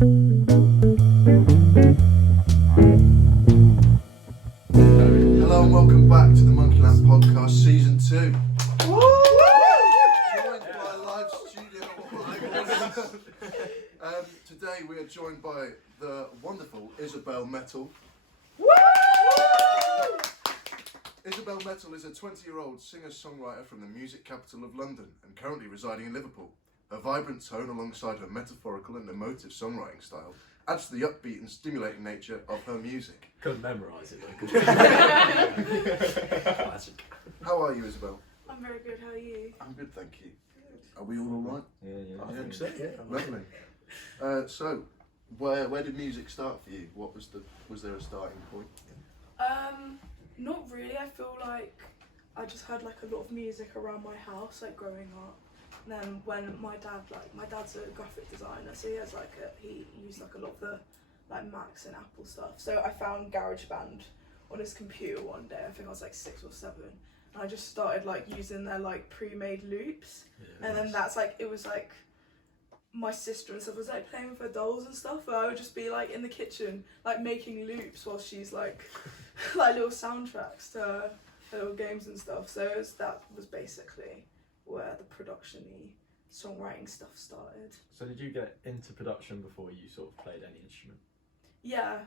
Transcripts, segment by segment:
Hello and welcome back to the Monkey Lamp Podcast Season 2. Woo! Joined by a live studio audience. Today we are joined by the wonderful Isabelle Mettle. Isabelle Mettle is a 20-year-old singer-songwriter from the music capital of London and currently residing in Liverpool. Her vibrant tone alongside her metaphorical and emotive songwriting style adds to the upbeat and stimulating nature of her music. Couldn't memorise it though, could Classic. How are you, Isabelle? I'm very good, how are you? I'm good, thank you. Are we all alright? Yeah. I think so, yeah. Lovely. So, where did music start for you? Was there a starting point? Not really. I feel like I just had like a lot of music around my house, like growing up. And then when my dad's a graphic designer, so he used like a lot of the like Macs and Apple stuff. So I found GarageBand on his computer one day. I think I was like 6 or 7, and I just started like using their like pre-made loops. Yeah, and then that's like, it was like my sister and stuff was like playing with her dolls and stuff, but I would just be like in the kitchen like making loops while she's like like little soundtracks to her little games and stuff. So that was basically where the production-y songwriting stuff started. So did you get into production before you sort of played any instrument? Yeah,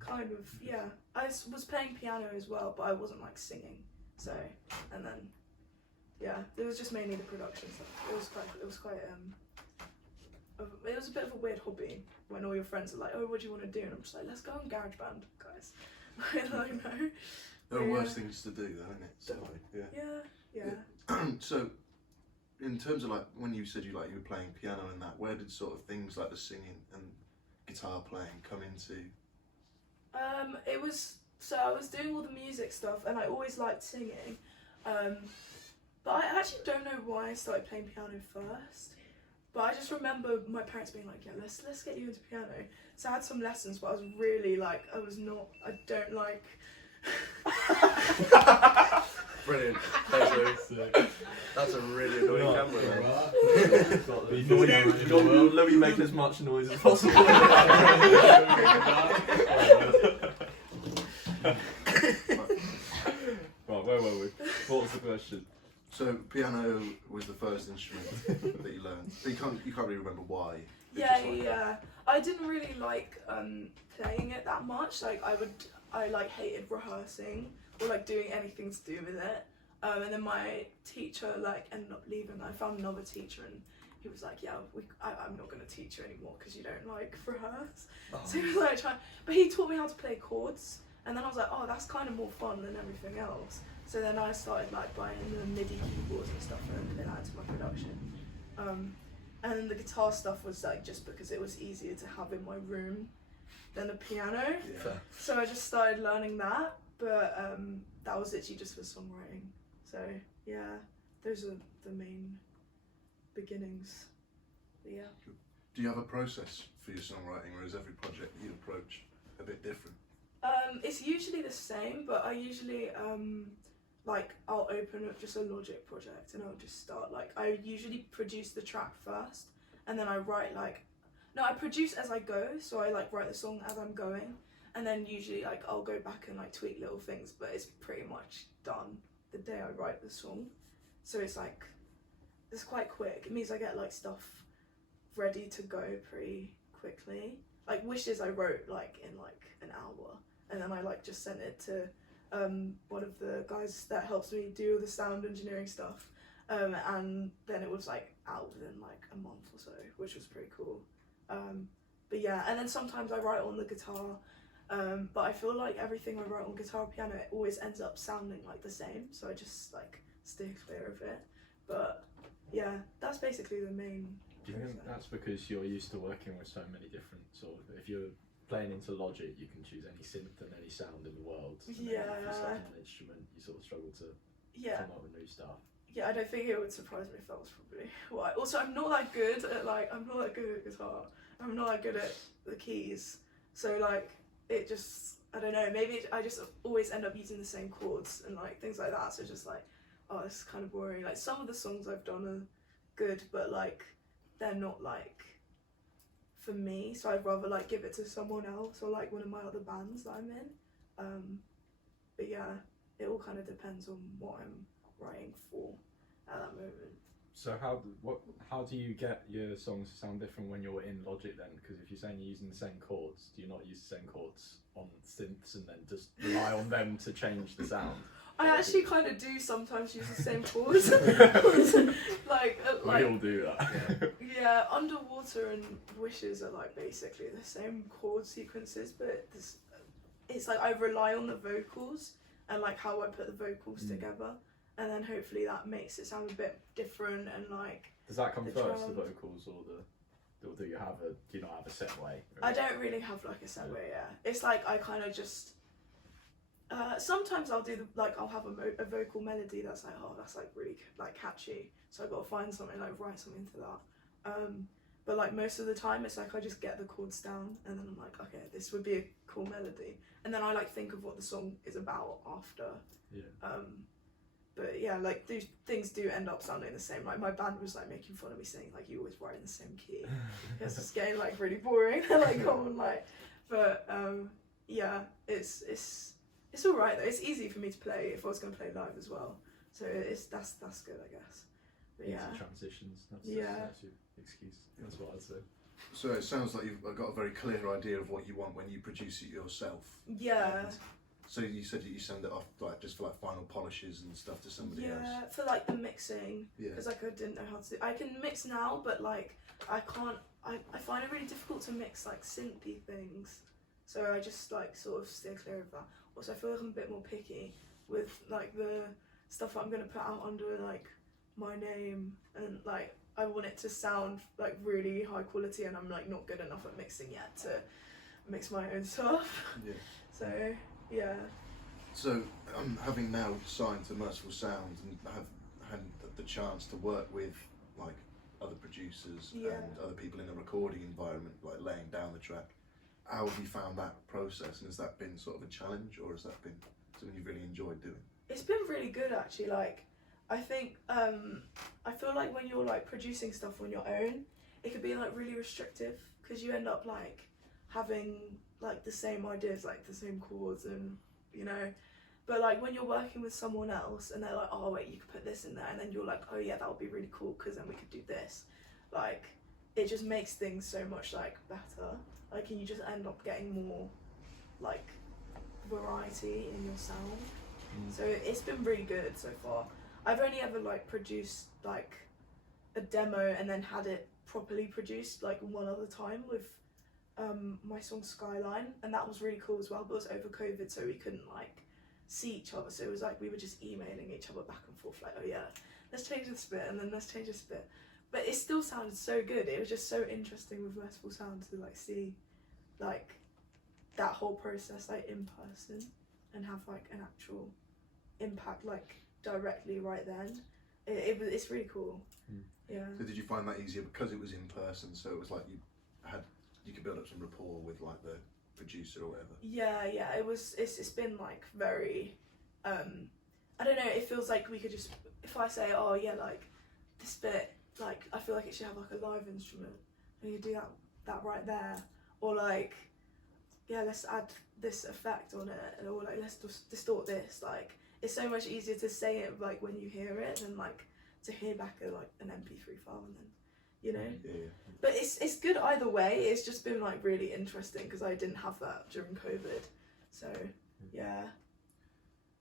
kind of, yeah. I was playing piano as well, but I wasn't like singing. So, and then, yeah, it was just mainly the production stuff. It was a bit of a weird hobby when all your friends are like, oh, what do you want to do? And I'm just like, let's go on GarageBand, guys. I don't know. There are worse things to do, though, isn't it? So, yeah. So, in terms of like when you said you were playing piano and that, where did sort of things like the singing and guitar playing come into? I was doing all the music stuff, and I always liked singing. But I actually don't know why I started playing piano first. But I just remember my parents being like, yeah, let's get you into piano. So I had some lessons, but I was really like, I don't like. Brilliant. That's a really annoying camera. Let me make as much noise as possible. Right, where were we? What was the question? So piano was the first instrument that you learned. But you can't really remember why. Yeah. I didn't really like playing it that much. Like I hated rehearsing or like doing anything to do with it. And then my teacher like ended up leaving. I found another teacher and he was like, yeah, I'm not going to teach you anymore because you don't like rehearse. Oh. So he was like but he taught me how to play chords, and then I was like, oh, that's kind of more fun than everything else. So then I started like buying the MIDI keyboards and stuff and putting that into my production. And then the guitar stuff was like just because it was easier to have in my room than the piano. Yeah. So I just started learning that, but that was literally just for songwriting. So yeah, those are the main beginnings. But yeah. Do you have a process for your songwriting, or is every project that you approach a bit different? It's usually the same, but I usually I'll open up just a Logic project and I'll just start I usually produce the track first, and then I write I produce as I go, so I write the song as I'm going, and then usually I'll go back and tweak little things, but it's pretty much done the day I write the song. So it's quite quick. It means I get stuff ready to go pretty quickly. Wishes I wrote in an hour, and then I just sent it to one of the guys that helps me do all the sound engineering stuff, and then it was out within a month or so, which was pretty cool. But yeah, and then sometimes I write on the guitar, but I feel like everything I write on guitar or piano, it always ends up sounding the same, so I just steer clear of it. But yeah, that's basically the main. Do you think that's because you're used to working with so many different if you're playing into Logic, you can choose any synth and any sound in the world. And yeah. If you start on an instrument, you sort of struggle to come up with new stuff. Yeah, I don't think it would surprise me if that was probably why. Also, I'm not that good at guitar. I'm not that good at the keys. So it just, I don't know, maybe I just always end up using the same chords and things like that. So just oh, this is kind of boring. Some of the songs I've done are good, but they're not for me, so I'd rather like give it to someone else or like one of my other bands that I'm in. But yeah, it all kind of depends on what I'm writing for at that moment. So how do you get your songs to sound different when you're in Logic then? Because if you're saying you're using the same chords, do you not use the same chords on synths and then just rely on them to change the sound? I actually kind of do sometimes use the same chords. We all do that. Yeah, Underwater and Wishes are like basically the same chord sequences, but it's like I rely on the vocals and like how I put the vocals together, and then hopefully that makes it sound a bit different and like. Does that come the first, the drum. vocals, or do you not have a set way? I don't really have like a set way. Yeah, it's like I kind of just. Sometimes I'll do I'll have a vocal melody that's like, oh, that's like really like catchy, so I've got to find something, like write something to that. But like most of the time it's like I just get the chords down and then I'm like, okay, this would be a cool melody, and then I like think of what the song is about after. Yeah. But yeah, like these things do end up sounding the same. Like my band was like making fun of me saying like you always write in the same key. It's just getting like really boring. Like on like, but yeah, it's all right though. It's easy for me to play if I was going to play live as well. So that's good, I guess. But yeah. Easy transitions. That's your excuse. That's what I'd say. So it sounds like you've got a very clear idea of what you want when you produce it yourself. Yeah. And so you said that you send it off like just for like final polishes and stuff to somebody else. Yeah, for like the mixing. Yeah. Because like I didn't know how to do. I can mix now, but like I can't. I find it really difficult to mix like synthy things. So I just like sort of steer clear of that. Also, I feel like I'm a bit more picky with like the stuff I'm gonna put out under like my name, and like I want it to sound like really high quality, and I'm like not good enough at mixing yet to mix my own stuff. Yeah. So yeah. So having now signed to Merciful Sound and have had the chance to work with like other producers and other people in a recording environment, like laying down the track, how have you found that process, and has that been sort of a challenge, or has that been something you've really enjoyed doing? It's been really good actually. Like I think I feel like when you're like producing stuff on your own, it could be like really restrictive because you end up like having like the same ideas, like the same chords, and you know. But like when you're working with someone else and they're like, oh wait, you could put this in there, and then you're like, oh yeah, that would be really cool because then we could do this. Like it just makes things so much like better. Like and you just end up getting more like variety in your sound. So it's been really good so far. I've only ever like produced like a demo and then had it properly produced like one other time with my song Skyline, and that was really cool as well, but it was over COVID, so we couldn't like see each other, so it was like we were just emailing each other back and forth like, oh yeah, let's change this bit and then let's change this bit, but it still sounded so good. It was just so interesting with Merciful Sound to like see like that whole process like in person and have like an actual impact like directly right then. It's really cool. Yeah. So did you find that easier because it was in person, so it was like you could build up some rapport with like the producer or whatever? Yeah, it's been like very I don't know, it feels like we could just, if I say, oh yeah, like this bit, like I feel like it should have like a live instrument, and you do that right there, or like yeah, let's add this effect on it, or like let's just distort this. Like it's so much easier to say it like when you hear it than like to hear back like an MP3 file and then, you know. Yeah. But it's good either way. It's just been like really interesting because I didn't have that during COVID, so yeah.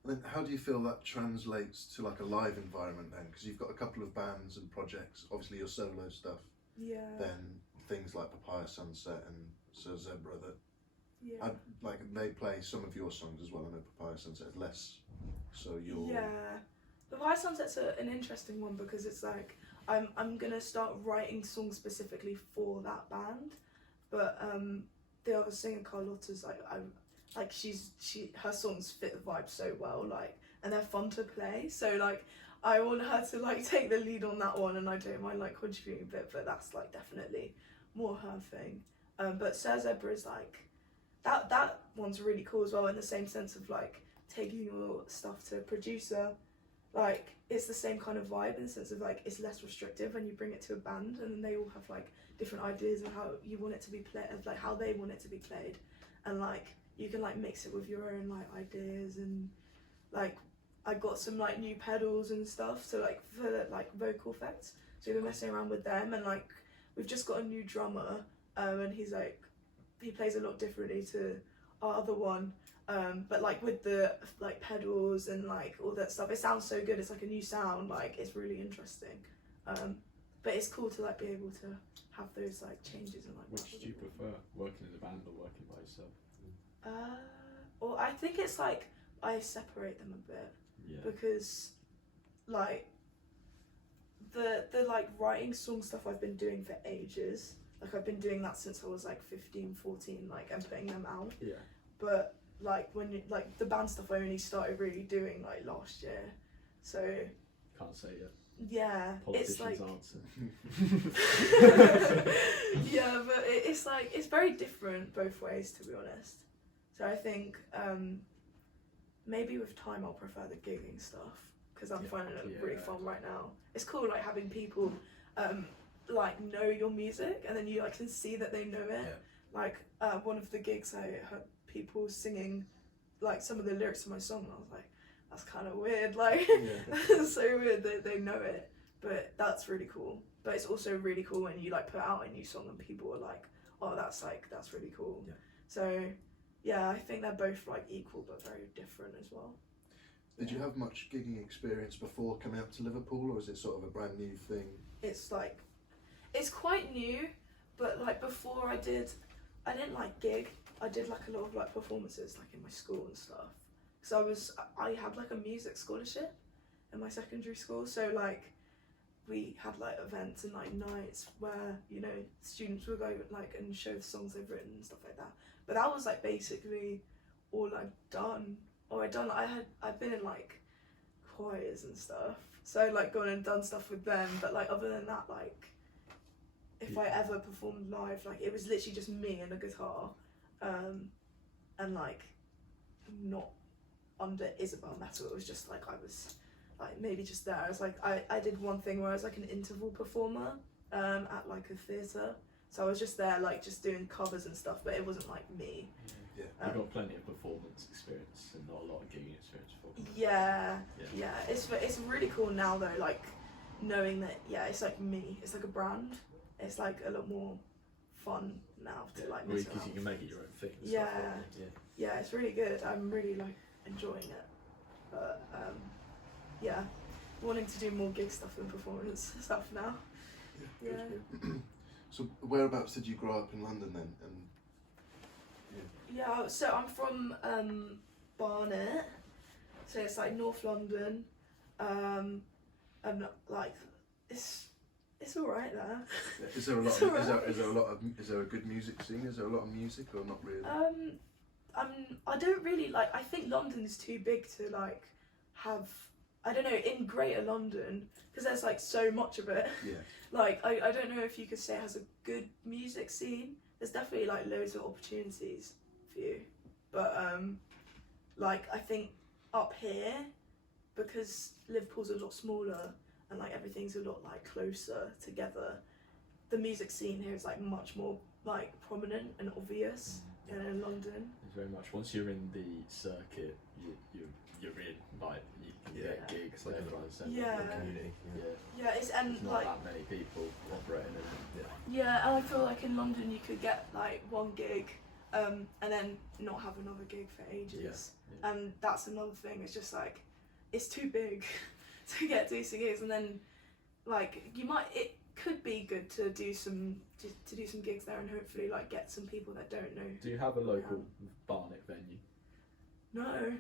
And then how do you feel that translates to like a live environment then? Because you've got a couple of bands and projects, obviously your solo stuff, Yeah. then things like Papaya Sunset and Sir Zebra that Yeah. like they play some of your songs as well. I know Papaya Sunset is less, so you're Yeah. The Papaya Sunset's an interesting one because it's like I'm gonna start writing songs specifically for that band, but the other singer Carlotta's like her songs fit the vibe so well, like, and they're fun to play, so like I want her to like take the lead on that one, and I don't mind like contributing a bit, but that's like definitely more her thing. But Sir Zebra is like that one's really cool as well, in the same sense of like taking your stuff to a producer, like it's the same kind of vibe in the sense of like it's less restrictive when you bring it to a band, and they all have like different ideas of how you want it to be played, of like how they want it to be played, and like you can like mix it with your own like ideas, and like I got some like new pedals and stuff, so like for like vocal effects, so we've been messing around with them, and like we've just got a new drummer, and he plays a lot differently to our other one, but like with the like pedals and like all that stuff, it sounds so good. It's like a new sound, like it's really interesting, but it's cool to like be able to have those like changes and like. Which do you prefer, working in a band or working by yourself? Well, I think it's like I separate them a bit, because like the like writing song stuff I've been doing for ages. Like I've been doing that since I was like 15, 14, like and putting them out. Yeah. But like when you like the band stuff, I only started really doing like last year, so. Can't say yet. Yeah, it's like. Answer. Yeah, but it's like it's very different both ways, to be honest. So I think maybe with time I'll prefer the gigging stuff, because I'm finding it really fun right now. It's cool like having people like know your music, and then you like can see that they know it. Yeah. Like one of the gigs I heard people singing like some of the lyrics to my song, and I was like, that's kind of weird, like it's so weird that they know it, but that's really cool. But it's also really cool when you like put out a new song and people are like, oh, that's really cool. Yeah. So yeah, I think they're both like equal but very different as well. Did you have much gigging experience before coming up to Liverpool, or is it sort of a brand new thing? It's like, it's quite new, but like before I didn't like gig. I did like a lot of like performances like in my school and stuff. So I had like a music scholarship in my secondary school, so like we had like events and like nights where, you know, students would go like and show the songs they've written and stuff like that. But that was like basically all I'd done. I'd been in like choirs and stuff, so I'd like gone and done stuff with them, but like other than that, like if I ever performed live, like it was literally just me and a guitar, and like not under Isabelle Mettle. It was just like I was like maybe just there. I was like I did one thing where I was like an interval performer at like a theatre, so I was just there like just doing covers and stuff, but it wasn't like me. Yeah. You've got plenty of performance experience and not a lot of gigging experience before. Yeah. It's really cool now though, like knowing that it's like me. It's like a brand. It's like a lot more fun now to like mess because around. You can make it your own thing. Yeah, it's really good. I'm really like enjoying it, but wanting to do more gig stuff than performance stuff now. Yeah. So whereabouts did you grow up in London then? Yeah, so I'm from Barnet, so it's like North London, and like it's alright there. Is there a lot? Is there a good music scene? Is there a lot of music or not really? I don't really like. I think London's too big to like have. I don't know, in Greater London, because there's like so much of it. Yeah. Like I don't know if you could say it has a good music scene. There's definitely like loads of opportunities for you, but like I think up here, because Liverpool's a lot smaller and like everything's a lot like closer together, the music scene here is like much more like prominent and obvious than in London. It's very much once you're in the circuit, you're in, like you can get gigs left, right, and centre. Yeah, it's and there's not like that many people operating in it. Yeah, and I feel like in London you could get like one gig, and then not have another gig for ages. Yeah. And that's another thing. It's just like it's too big to get decent gigs, and then like it could be good to do some gigs there and hopefully like get some people that don't know. Do you have a local Barnet venue? No.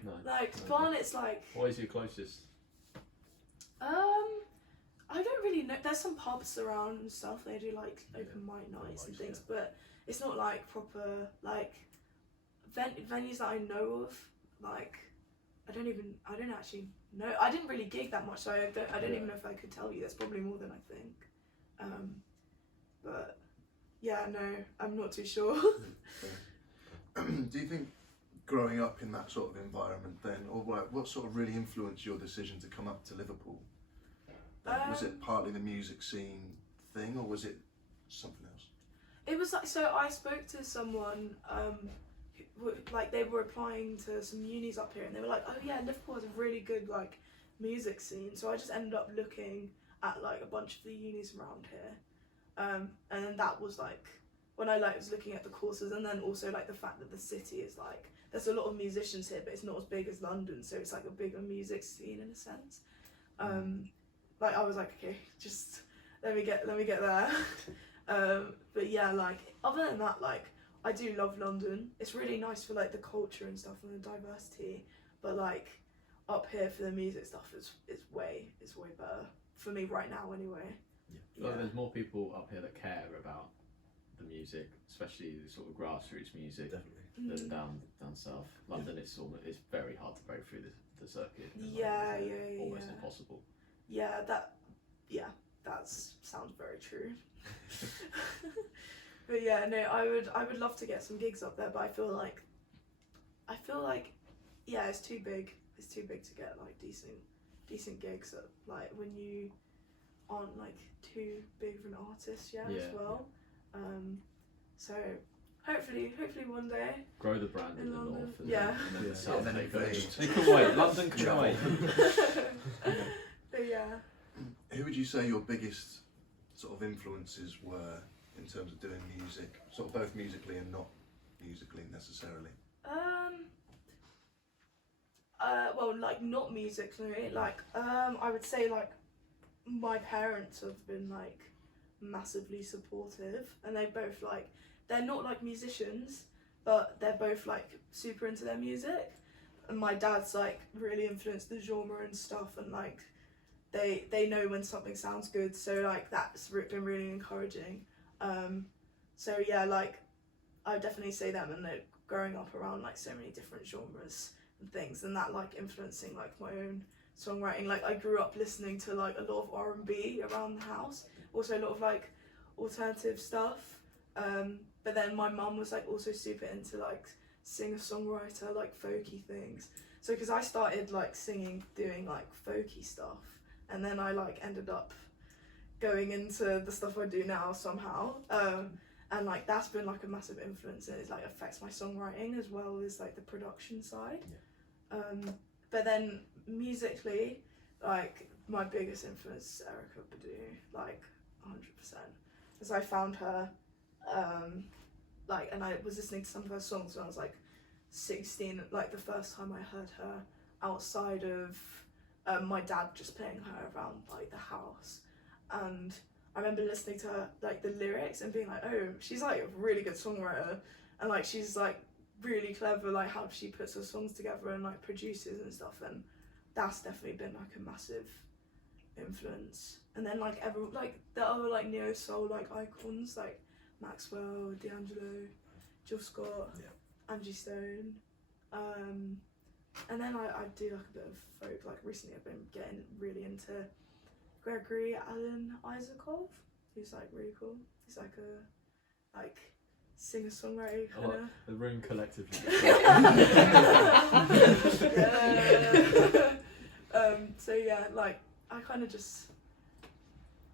Barnet's like. What is your closest? I don't really know. There's some pubs around and stuff. They do like open mic nights and things, but it's not like proper like venues that I know of. Like I don't actually know. I didn't really gig that much, so I don't even know if I could tell you. That's probably more than I think. But yeah, no, I'm not too sure. Do you think growing up in that sort of environment then, or what sort of really influenced your decision to come up to Liverpool? Was it partly the music scene thing, or was it something else? It was like, so I spoke to someone, like they were applying to some unis up here, and they were like, oh yeah, Liverpool has a really good like music scene. So I just ended up looking at like a bunch of the unis around here, and then that was like when I like was looking at the courses, and then also like the fact that the city is like, there's a lot of musicians here, but it's not as big as London, so it's like a bigger music scene in a sense. Like I was like, okay, just let me get there. But yeah, like other than that, like I do love London. It's really nice for like the culture and stuff and the diversity. But like up here for the music stuff is way better for me right now anyway. Well, there's more people up here that care about the music, especially the sort of grassroots music, than down south. London, it's very hard to break through the circuit. Almost impossible. That sounds very true. But yeah, no, I would love to get some gigs up there, but I feel like yeah, it's too big to get like decent gigs at, like when you aren't like too big of an artist yet as well. So hopefully one day grow the brand in the London. north and Yeah. then the south. And then They can wait. London can wait. But yeah. Who would you say your biggest sort of influences were in terms of doing music, sort of both musically and not musically necessarily? Well, like not musically, like I would say like my parents have been like massively supportive, and they both like, they're not like musicians, but they're both like super into their music, and my dad's like really influenced the genre and stuff, and like they know when something sounds good, so like that's been really encouraging. So yeah, like I would definitely say them, and like growing up around like so many different genres and things, and that like influencing like my own songwriting. Like I grew up listening to like a lot of R&B around the house, also a lot of like alternative stuff, but then my mum was like also super into like singer-songwriter, like folky things. So because I started like singing, doing like folky stuff, and then I like ended up going into the stuff I do now somehow, and like that's been like a massive influence, and it like affects my songwriting as well as like the production side. But then musically, like my biggest influence is Erykah Badu, like 100%, because I found her like, and I was listening to some of her songs when I was like 16, like the first time I heard her outside of my dad just playing her around like the house, and I remember listening to her like the lyrics and being like, oh, she's like a really good songwriter, and like she's like really clever, like how she puts her songs together and like produces and stuff, and that's definitely been like a massive influence. And then like everyone, like the other like neo soul like icons like Maxwell, D'Angelo, Jill Scott, Angie Stone, and then I do like a bit of folk. Like recently I've been getting really into Gregory Alan Isakov, who's like really cool. He's like a like singer-songwriter kind of. The room collectively. So yeah, like I kind of just,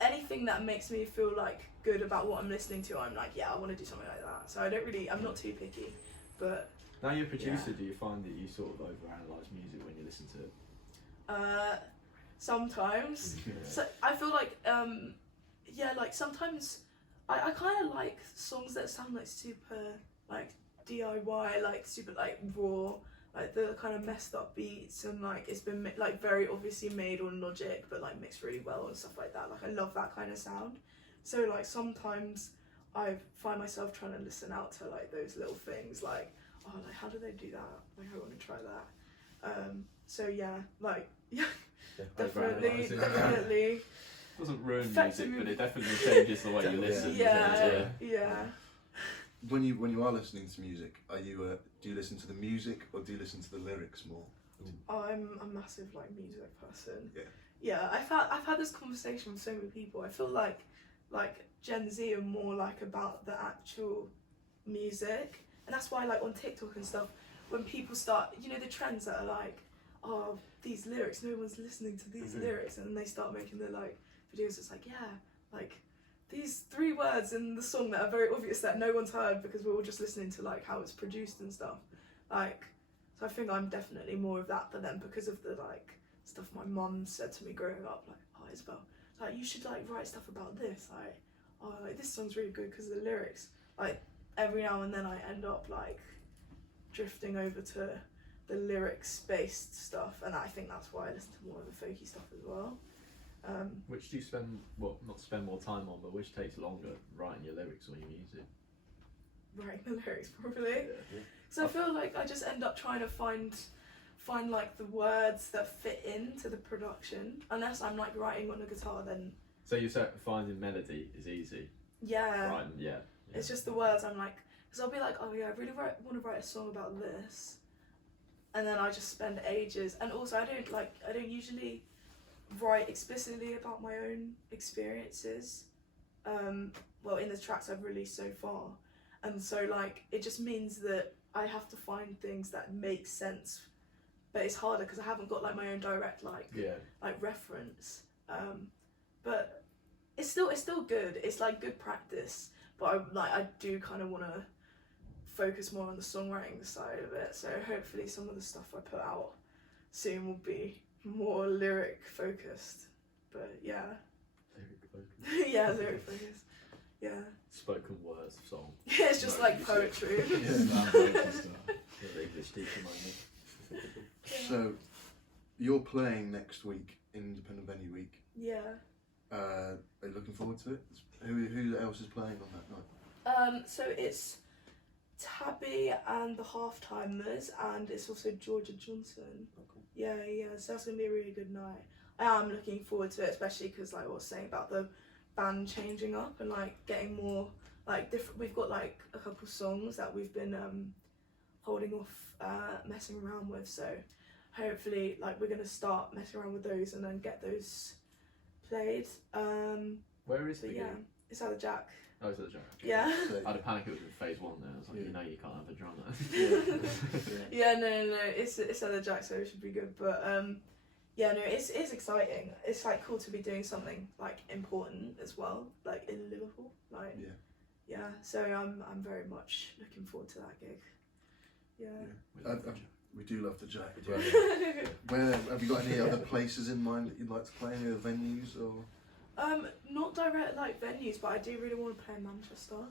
anything that makes me feel like good about what I'm listening to, I'm like, yeah, I want to do something like that. So I'm not too picky, but now you're a producer, do you find that you sort of overanalyze music when you listen to it? Sometimes. So I feel like like sometimes I kind of like songs that sound like super like DIY, like super like raw, like the kind of messed up beats, and like it's been like very obviously made on Logic but like mixed really well and stuff like that. Like I love that kind of sound. So like sometimes I find myself trying to listen out to like those little things, like, oh, like how do they do that? Like I want to try that. So yeah, like definitely. Doesn't ruin music, but it definitely changes the way you listen. Yeah. When you are listening to music, do you listen to the music or do you listen to the lyrics more? I'm a massive like music person. Yeah. I've had this conversation with so many people. I feel like Gen Z are more like about the actual music, and that's why like on TikTok and stuff when people start, you know, the trends that are like, oh, these lyrics, no one's listening to these lyrics, and then they start making the like videos. It's like, yeah, like these 3 words in the song that are very obvious that no one's heard because we're all just listening to like how it's produced and stuff. Like, so I think I'm definitely more of that than them because of the like stuff my mum said to me growing up. Like, oh, Isabelle, like you should like write stuff about this. Like, oh, like this song's really good because of the lyrics. Like every now and then I end up like drifting over to the lyrics based stuff, and I think that's why I listen to more of the folky stuff as well. Which do you spend, well, not spend more time on, but which takes longer, writing your lyrics or your music? Writing the lyrics probably. So I feel like I just end up trying to find like the words that fit into the production. Unless I'm like writing on a guitar, then So you said finding melody is easy. yeah, Writing, yeah. it's just the words. I'm like, because I'll be like, oh yeah, I really want to write a song about this, and then I just spend ages. And also I don't usually write explicitly about my own experiences. Well, in the tracks I've released so far, and so like it just means that I have to find things that make sense, but it's harder because I haven't got like my own direct like reference. But it's still good. It's like good practice, but I do kind of want to focus more on the songwriting side of it. So hopefully some of the stuff I put out soon will be more lyric focused. But yeah. Lyric focus. Yeah, lyric focused. Yeah. Spoken words of song. Yeah, it's just like poetry. English teacher moment. So, you're playing next week, Independent Venue Week. Yeah. Are you looking forward to it? Who else is playing on that night? So it's Tabby and the Halftimers, and it's also Georgia Johnson. Oh, cool. Yeah, so that's gonna be a really good night. I am looking forward to it, especially because like what I was saying about the band changing up and like getting more like different. We've got like a couple songs that we've been holding off messing around with, so hopefully like we're gonna start messing around with those and then get those played. Where is the But yeah, gig? it's at the Jack. Oh, it's at the Jack. Yeah. I had a panic it was in phase 1 there. I was like, you know you can't have a drummer. Yeah, no, it's at the Jack, so it should be good. But yeah, no, it's exciting. It's like cool to be doing something like important as well, like in Liverpool. Like yeah. So I'm very much looking forward to that gig. Yeah. We do love the Jack. Where have you got any other places in mind that you'd like to play? Any other venues or? Not direct like venues, but I do really want to play in Manchester.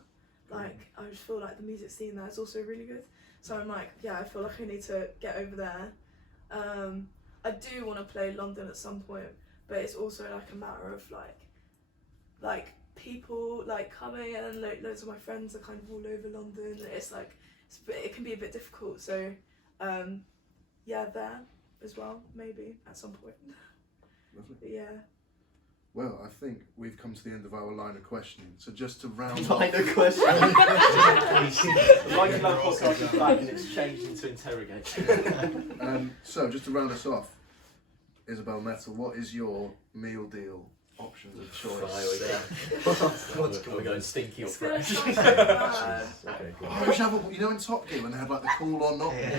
Like I just feel like the music scene there is also really good. So I'm like, yeah, I feel like I need to get over there. I do want to play London at some point, but it's also like a matter of like people like coming, and like loads of my friends are kind of all over London. It's like it can be a bit difficult. So yeah, there as well, maybe at some point. Lovely. But yeah. Well, I think we've come to the end of our line of questioning. So just to round Line off, of questioning. Like you love podcast is back and it's changed into interrogation. so just to round us off, Isabelle Mettle, what is your meal deal options of choice? We're going stinky or It's gonna fresh. sound so bad. Okay, cool. Oh, we should have you know in Top Gear when they had like the cool or not meal?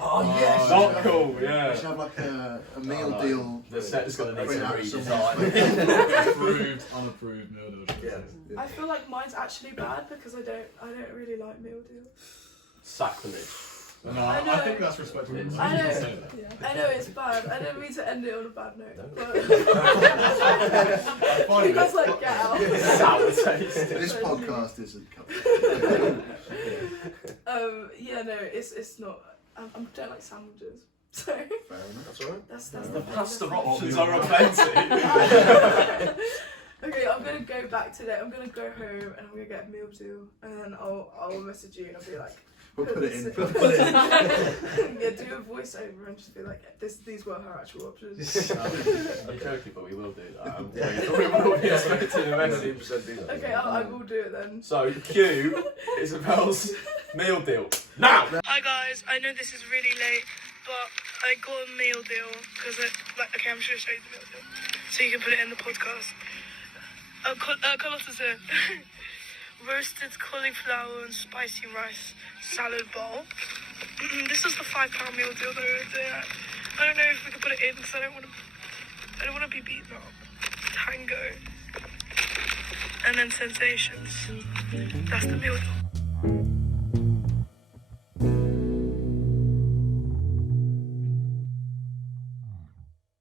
Oh yes! Not cool, yeah. We should have like a meal deal. The set's going to need Bring some out some redesign. Approved, unapproved meal deal. Yeah. I feel like mine's actually bad because I don't really like meal deals. Sacrilege. No, I know. I think that's respectful. I You know. can say that. I know it's bad. I don't mean to end it on a bad note. But you guys like get out. Sour taste. This podcast isn't covered. Yeah, no, it's not. I don't like sandwiches. So Fair enough. That's alright. that's The the pasta that's options are plenty. Okay, I'm gonna go back today. I'm gonna go home and I'm gonna get a meal deal, and then I'll message you and I'll be like, We'll put it in. yeah, do a voiceover and just be like, these were her actual options. I'm joking, but we will do that. We will be expecting a message. Okay, I will do it then. So, cue Isabelle's meal deal. Now! Hi guys, I know this is really late, but I got a meal deal because okay, I'm just gonna show you the meal deal so you can put it in the podcast. Carlotta's here. Roasted cauliflower and spicy rice salad bowl. This was the £5 meal deal though. I don't know if we could put it in because I don't want to be beaten up. Tango. And then sensations. That's the meal deal.